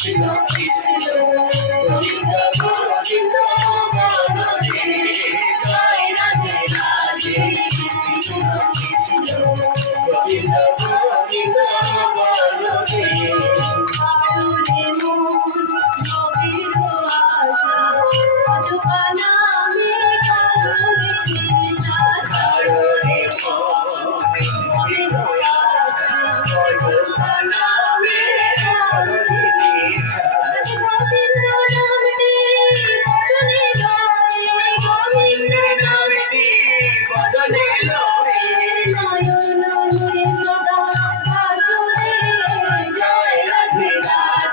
কৃষ্ণ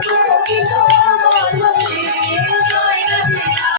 天王巨